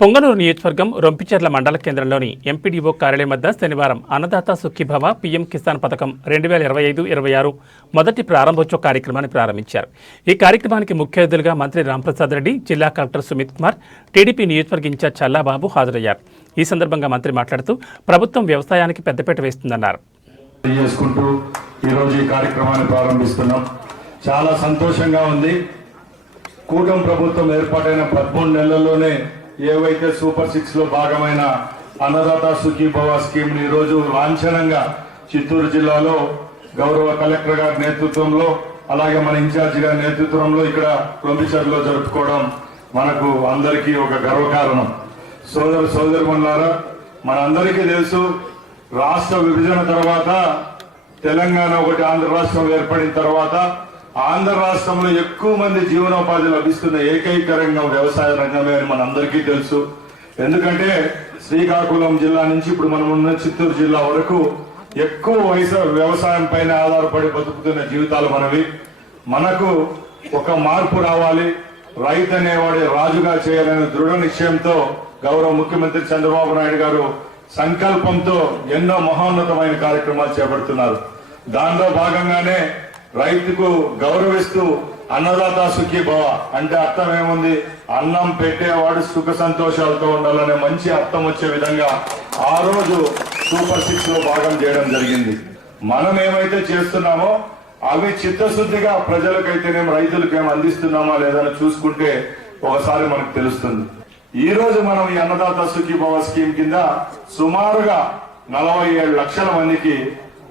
పొంగనూరు నియోజకవర్గం రొంపిచెర్ల మండల కేంద్రంలోని ఎంపీడీఓ కార్యాలయం వద్ద శనివారం అన్నదాత సుఖీభవ పీఎం కిసాన్ పథకం 2025-26 మొదటి ప్రారంభోత్సవ కార్యక్రమాన్ని ప్రారంభించారు. ఈ కార్యక్రమానికి ముఖ్య అతిథులుగా మంత్రి రాంప్రసాద్ రెడ్డి, జిల్లా కలెక్టర్ సుమిత్ కుమార్, టీడీపీ నియోజకవర్గ ఇన్ఛార్జ్ చల్లాబాబు హాజరయ్యారు. ఈ సందర్భంగా మంత్రి మాట్లాడుతూ ప్రభుత్వం వ్యవసాయానికి పెద్దపీట వేస్తుందన్నారు. చాలా సంతోషంగా ఉంది. కూటమి ప్రభుత్వం ఏర్పాటైన 13 నెలల్లోనే ఏవైతే సూపర్ 6 లో భాగమైన అన్నదాత సుఖీభవ స్కీమ్ ని ఈరోజు లాంఛనంగా చిత్తూరు జిల్లాలో గౌరవ కలెక్టర్ గారి నేతృత్వంలో, అలాగే మన ఇన్ఛార్జ్ గారి నేతృత్వంలో ఇక్కడ రొంపిచెర్లలో జరుపుకోవడం మనకు అందరికీ ఒక గర్వకారణం. సోదరుమణులారా, మనందరికీ తెలుసు, రాష్ట్ర విభజన తర్వాత తెలంగాణ ఒకటి, ఆంధ్ర రాష్ట్రం ఏర్పడిన తర్వాత ఆంధ్ర రాష్ట్రంలో ఎక్కువ మంది జీవనోపాధి లభిస్తున్న ఏకైక రంగం వ్యవసాయ రంగమే అని మనందరికీ తెలుసు. ఎందుకంటే శ్రీకాకుళం జిల్లా నుంచి ఇప్పుడు మనం ఉన్న చిత్తూరు జిల్లా వరకు ఎక్కువ వ్యవసాయం పైన ఆధారపడి బతుకుతున్న జీవితాలు మనవి. మనకు ఒక మార్పు రావాలి, రైతు అనేవాడి రాజుగా చేయాలనే దృఢ నిశ్చయంతో గౌరవ ముఖ్యమంత్రి చంద్రబాబు నాయుడు గారు సంకల్పంతో ఎన్నో మహోన్నతమైన కార్యక్రమాలు చేపడుతున్నారు. దానిలో భాగంగానే రైతుకు గౌరవిస్తూ అన్నదాత సుఖీభవ అంటే అర్థం ఏముంది, అన్నం పెట్టేవాడు సుఖ సంతోషాలతో ఉండాలనే మంచి అర్థం వచ్చే విధంగా ఆ రోజు సూపర్ 6 లో భాగం చేయడం జరిగింది. మనం ఏమైతే చేస్తున్నామో అవి చిత్తశుద్ధిగా ప్రజలకైతేనేం రైతులకేం అందిస్తున్నామా లేదని చూసుకుంటే ఒకసారి మనకు తెలుస్తుంది. ఈ రోజు మనం ఈ అన్నదాత సుఖీభవ స్కీమ్ కింద సుమారుగా 47 లక్షల మందికి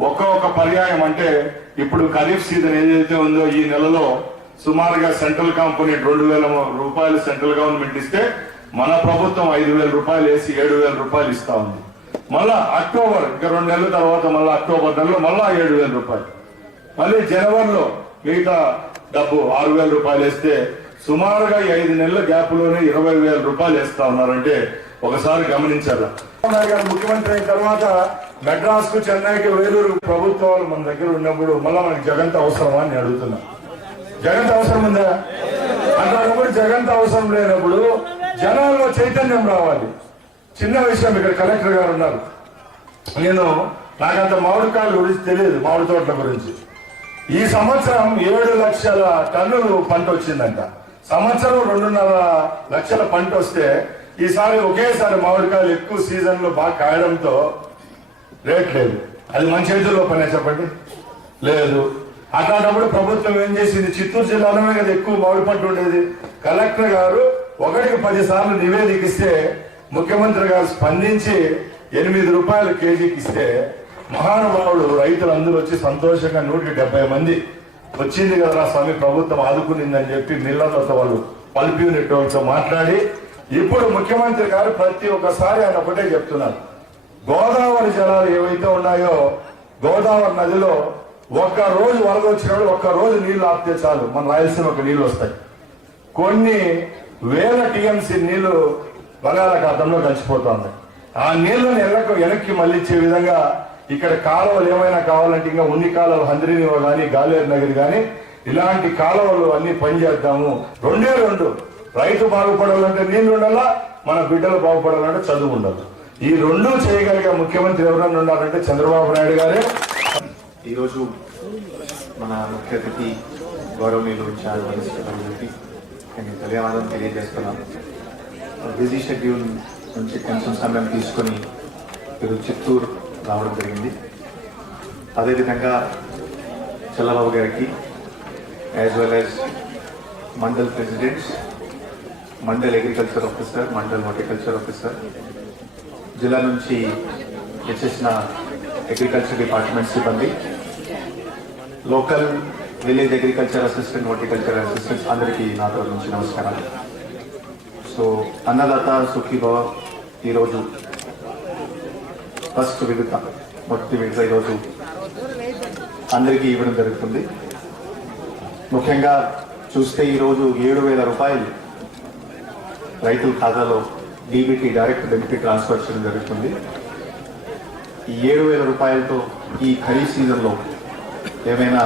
ఒక్కొక్క పర్యాయం, అంటే ఇప్పుడు ఖరీఫ్ సీజన్ ఏదైతే ఉందో ఈ నెలలో సుమారుగా సెంట్రల్ కంపెనీ 2,000 రూపాయలు సెంట్రల్ గవర్నమెంట్ ఇస్తే మన ప్రభుత్వం 5,000 రూపాయలు వేసి 7,000 రూపాయలు ఇస్తా ఉంది. మళ్ళా అక్టోబర్, ఇంకా 2 నెలల తర్వాత మళ్ళీ అక్టోబర్ నెలలో మళ్ళా 7,000 రూపాయలు, మళ్ళీ జనవరిలో మిగతా డబ్బు 6,000 రూపాయలు వేస్తే సుమారుగా 5 నెలల గ్యాప్ లోనే 20,000 రూపాయలు వేస్తా ఉన్నారంటే ఒకసారి గమనించారా. ముఖ్యమంత్రి అయిన తర్వాత మెడ్రాస్ కు, చెన్నైకి, వేలూరు ప్రభుత్వాలు మన దగ్గర ఉన్నప్పుడు మళ్ళా మనకి జగంత అవసరమా అని అడుగుతున్నా. జగంత అవసరం ఉందా? అట్లాంటప్పుడు జగంత అవసరం లేనప్పుడు జనాల్లో చైతన్యం రావాలి. చిన్న విషయం, ఇక్కడ కలెక్టర్ గారు ఉన్నారు, నాకంత మామిడికాయల గురించి తెలియదు, మామిడి తోటల గురించి. ఈ సంవత్సరం 7 లక్షల టన్నులు పంట వచ్చిందంట. సంవత్సరం 2.5 లక్షల పంట వస్తే ఈసారి ఒకేసారి మామిడికాయలు ఎక్కువ సీజన్ లో బాగా కాయడంతో రేట్ లేదు. అది మన చేతుల్లో పనే చెప్పండి, లేదు. అట్లాంటప్పుడు ప్రభుత్వం ఏం చేసింది, చిత్తూరు జిల్లాలోనే కదా ఎక్కువ మామిడి పంట ఉండేది. కలెక్టర్ గారు 1కి 10 సార్లు నివేదికిస్తే ముఖ్యమంత్రి గారు స్పందించి 8 రూపాయలు కేజీకి ఇస్తే మహానుభావుడు రైతులందరూ వచ్చి సంతోషంగా 170 మంది వచ్చింది కదా స్వామి ప్రభుత్వం ఆదుకునిందని చెప్పి మిల్లర్లతో, వాళ్ళు పల్ప్ యూనిట్ వాళ్ళతో మాట్లాడి ఇప్పుడు ముఖ్యమంత్రి గారు ప్రతి ఒక్కసారి ఆయన ఒకటే చెప్తున్నారు, గోదావరి జలాలు ఏవైతే ఉన్నాయో గోదావరి నదిలో ఒక్క రోజు వరద వచ్చినప్పుడు ఒక్క రోజు నీళ్లు ఆపితే చాలు మన రాయలసీమకు నీళ్లు వస్తాయి. కొన్ని వేల టీఎంసీ నీళ్లు బంగాళాఖాతంలో కలిసిపోతుంది. ఆ నీళ్లను వెనక్కి మళ్ళించే విధంగా ఇక్కడ కాలువలు ఏమైనా కావాలంటే ఇంకా ఉన్ని కాలువలు హంద్రీనివో కానీ, గాలేరు నగర్ కానీ ఇలాంటి కాలువలు అన్ని పనిచేద్దాము. 2 రైతు బాగుపడాలంటే నీళ్లు ఉండాలా, మన బిడ్డలు బాగుపడాలంటే చదువు ఉండాలి. ఈ 2 చేయగలిగే ముఖ్యమంత్రి ఎవరన్నా ఉన్నారంటే చంద్రబాబు నాయుడు గారే. ఈరోజు మన ముఖ్య అతిథి గౌరవనీయులు ఇన్ఛార్జ్ నేను ధన్యవాదం తెలియజేస్తున్నాను. బిజీ షెడ్యూల్ నుంచి కొంచెం సమయం తీసుకొని ఈరోజు చిత్తూరు రావడం జరిగింది. అదేవిధంగా చల్లబాబు గారికి as well as mandal presidents, mandal agriculture officer, mandal horticulture officer, జిల్లా నుంచి వచ్చేసిన అగ్రికల్చర్ డిపార్ట్మెంట్ సిబ్బంది, local village agriculture assistant, horticulture assistants అందరికీ నా తరఫు నుంచి నమస్కారాలు. సో అన్నదాత సుఖీభవ ఈరోజు ఫస్ట్ విడత, మొదటి విడత ఈరోజు అందరికీ ఇవ్వడం జరుగుతుంది. ముఖ్యంగా చూస్తే ఈరోజు 7,000 రూపాయలు రైతుల ఖాతాలో డీబీటీ, డైరెక్ట్ బెనిఫిట్ ట్రాన్స్ఫర్ చేయడం జరుగుతుంది. ఈ 7,000 రూపాయలతో ఈ ఖరీఫ్ సీజన్లో ఏమైనా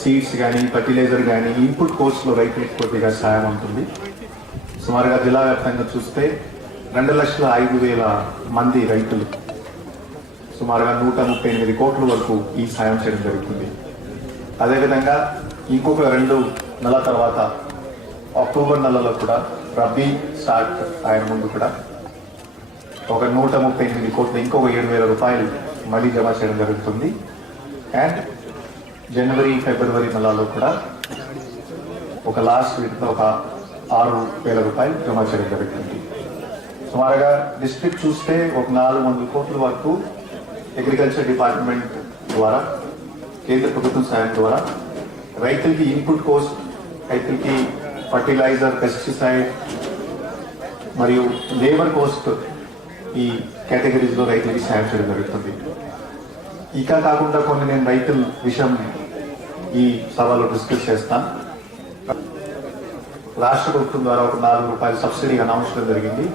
సీడ్స్ కానీ, ఫర్టిలైజర్ కానీ, ఇన్పుట్ కోస్ట్లో రైతులకు కొద్దిగా సాయం ఉంటుంది. సుమారుగా జిల్లా వ్యాప్తంగా చూస్తే 2,05,000 మంది రైతులు సుమారుగా 138 కోట్ల వరకు ఈ సాయం చేయడం జరుగుతుంది. అదేవిధంగా ఇంకొక 2 నెలల తర్వాత అక్టోబర్ నెలలో కూడా రబీ స్టార్ట్ ఆయన ముందు కూడా ఒక 138 కోట్లు ఇంకొక 7,000 రూపాయలు మళ్ళీ జమ చేయడం జరుగుతుంది. అండ్ జనవరి ఫిబ్రవరి నెలలో కూడా ఒక లాస్ట్ వీక్లో ఒక 6,000 రూపాయలు జమ చేయడం జరుగుతుంది. సుమారుగా డిస్ట్రిక్ట్ చూస్తే ఒక 400 కోట్ల వరకు అగ్రికల్చర్ డిపార్ట్మెంట్ ద్వారా కేంద్ర ప్రభుత్వం సాయం ద్వారా రైతులకి ఇన్పుట్ కాస్ట్, రైతులకి ఫర్టిలైజర్, పెస్టిసైడ్ మరియు లేబర్ కాస్ట్ ఈ కేటగిరీస్లో రైతులకి సాయం చేయడం జరుగుతుంది. ఇంకా కాకుండా కొన్ని నేను రైతుల విషయం ఈ సభలో డిస్కస్ చేస్తాను. రాష్ట్ర ప్రభుత్వం ద్వారా ఒక 4 రూపాయల సబ్సిడీ అనౌన్స్ చేయడం జరిగింది.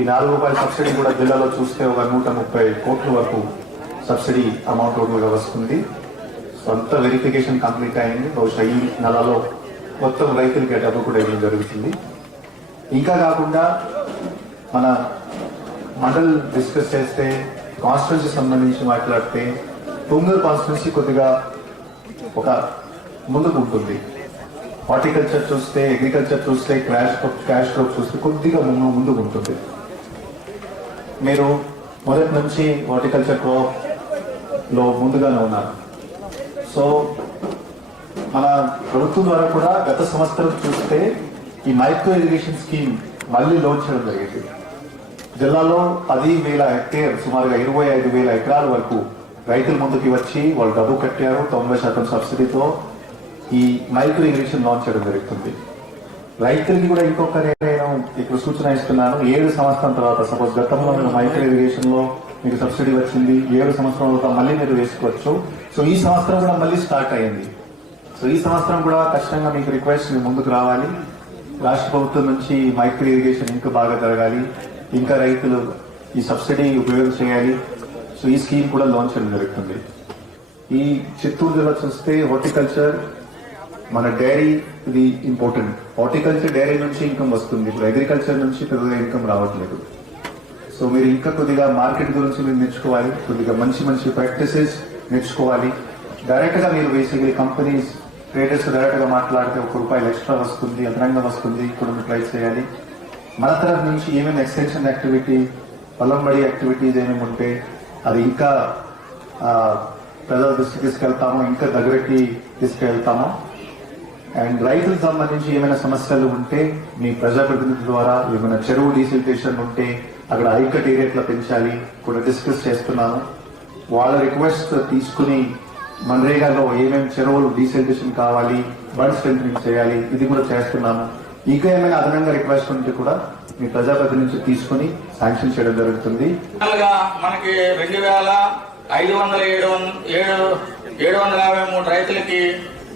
ఈ 4 రూపాయల సబ్సిడీ కూడా జిల్లాలో చూస్తే ఒక 130 కోట్ల వరకు సబ్సిడీ అమౌంట్ టోటల్గా వస్తుంది. సొంత వెరిఫికేషన్ కంప్లీట్ అయింది. బహుశా ఈ నెలలో మొత్తం రైతులకి డబ్బు కూడా ఇవ్వడం జరుగుతుంది. ఇంకా కాకుండా మన మండల్ డిస్కస్ చేస్తే కాన్స్టిట్యున్సీ సంబంధించి మాట్లాడితే తుంగూరు కాన్స్టిట్యున్సీ కొద్దిగా ఒక ముందుకు ఉంటుంది. హార్టికల్చర్ చూస్తే, అగ్రికల్చర్ చూస్తే, క్యాష్ క్రాప్ చూస్తే కొద్దిగా ముందుకు ఉంటుంది. మీరు మొదటి నుంచి హార్టికల్చర్ క్రాప్లో ముందుగానే ఉన్నారు. సో మన ప్రభుత్వం ద్వారా కూడా గత సంవత్సరం చూస్తే ఈ మైక్రో ఇరిగేషన్ స్కీమ్ మళ్ళీ లాంచ్ చేయడం జరిగింది. జిల్లాలో 10,000 హెక్టేర్ సుమారుగా 25,000 ఎకరాల వరకు రైతుల ముందుకి వచ్చి వాళ్ళు డబ్బు కట్టారు. 90% సబ్సిడీతో ఈ మైక్రో ఇరిగేషన్ లాంచ్ చేయడం జరుగుతుంది. రైతులకి కూడా ఇంకొక నేను ఇక్కడ సూచన ఇస్తున్నాను. 7 సంవత్సరం తర్వాత సపోజ్ గతంలో మీరు మైక్రో ఇరిగేషన్ లో మీకు సబ్సిడీ వచ్చింది, 7 సంవత్సరం తర్వాత మళ్ళీ మీరు వేసుకోవచ్చు. సో ఈ సంవత్సరం కూడా మళ్ళీ స్టార్ట్ అయ్యింది. సో ఈ సంవత్సరం కూడా ఖచ్చితంగా మీకు రిక్వెస్ట్ మీరు ముందుకు రావాలి. రాష్ట్ర ప్రభుత్వం నుంచి మైక్రో ఇరిగేషన్ ఇంకా బాగా జరగాలి, ఇంకా రైతులు ఈ సబ్సిడీ ఉపయోగం చేయాలి. సో ఈ స్కీమ్ కూడా లాంచ్ చేయడం జరుగుతుంది. ఈ చిత్తూరు జిల్లా చూస్తే హార్టికల్చర్, మన డైరీ ఇది ఇంపార్టెంట్. హార్టికల్చర్ డైరీ నుంచి ఇన్కమ్ వస్తుంది. ఇప్పుడు అగ్రికల్చర్ నుంచి పెద్దగా ఇన్కమ్ రావట్లేదు. సో మీరు ఇంకా కొద్దిగా మార్కెట్ గురించి మీరు నేర్చుకోవాలి, కొద్దిగా మంచి మంచి ప్రాక్టీసెస్ నేర్చుకోవాలి. డైరెక్ట్ గా మీరు బేసికలీ కంపెనీస్ ట్రేడర్స్ డైరెక్ట్ గా మాట్లాడితే ₹1 ఎక్స్ట్రా వస్తుంది, అదనంగా వస్తుంది, కూడా మీరు ట్రై చేయాలి. మన తరఫు నుంచి ఏమైనా ఎక్స్టెన్షన్ యాక్టివిటీ, పొలంబడి యాక్టివిటీస్ ఏమేమి ఉంటే అది ఇంకా ప్రజల దృష్టికి తీసుకెళ్తామో, ఇంకా దగ్గరికి తీసుకెళ్తామో. అండ్ రైతులకు సంబంధించి ఏమైనా సమస్యలు ఉంటే మీ ప్రజాప్రతినిధుల ద్వారా ఏమైనా చెరువు డీసిల్టేషన్ ఉంటే అక్కడ హైకట్ ఏరియా పెంచాలి కూడా డిస్కస్ చేస్తున్నాను. వాళ్ళ రిక్వెస్ట్ తీసుకుని మన్రేగాలో ఏమేమి చెరువులు డీసిల్టేషన్ కావాలి, బర్డ్ స్ట్రెంథనింగ్ చేయాలి, ఇది కూడా చేస్తున్నాము. ఇంకా ఏమైనా అదనంగా రిక్వెస్ట్ ఉంటే కూడా మీ ప్రజాప్రతినిధి నుంచి తీసుకుని శాంక్షన్ చేయడం జరుగుతుంది. మనకి 2,753 రైతులకి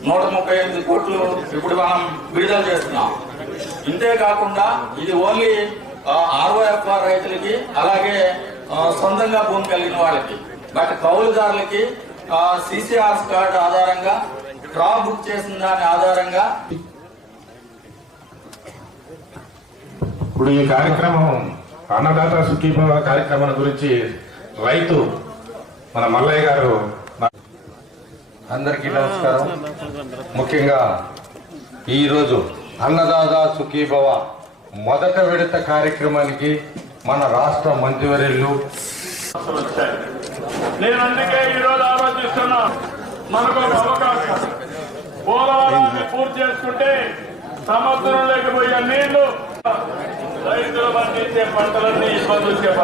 138 కోట్లు ఇప్పుడు మనం విడుదల చేస్తున్నాం. ఇంతేకాకుండా ఇది ఓన్లీ ROFR రైతులకి, అలాగే సొంతంగా భూమి కలిగిన వాళ్ళకి. బట్ కౌలుదారులకి CCR కార్డు ఆధారంగా, క్రాప్ బుక్ చేసిన దాని ఆధారంగా. ఇప్పుడు ఈ కార్యక్రమం అన్నదాత సుఖీభవ కార్యక్రమం గురించి రైతు మన మల్లయ్య గారు. అందరికీ నమస్కారం. ముఖ్యంగా ఈరోజు అన్నదాత సుఖీభవ మొదట విడత కార్యక్రమానికి మన రాష్ట్ర మంత్రివర్యులు నేను అందుకే ఈరోజు ఆలోచిస్తున్నా, మనకు ఒక అవకాశం. పోలవరాన్ని పూర్తి చేసుకుంటే సముద్రం లేకపోయే నీళ్లు రైతులు పండించే పంటలన్నీ ఇబ్బంది వచ్చే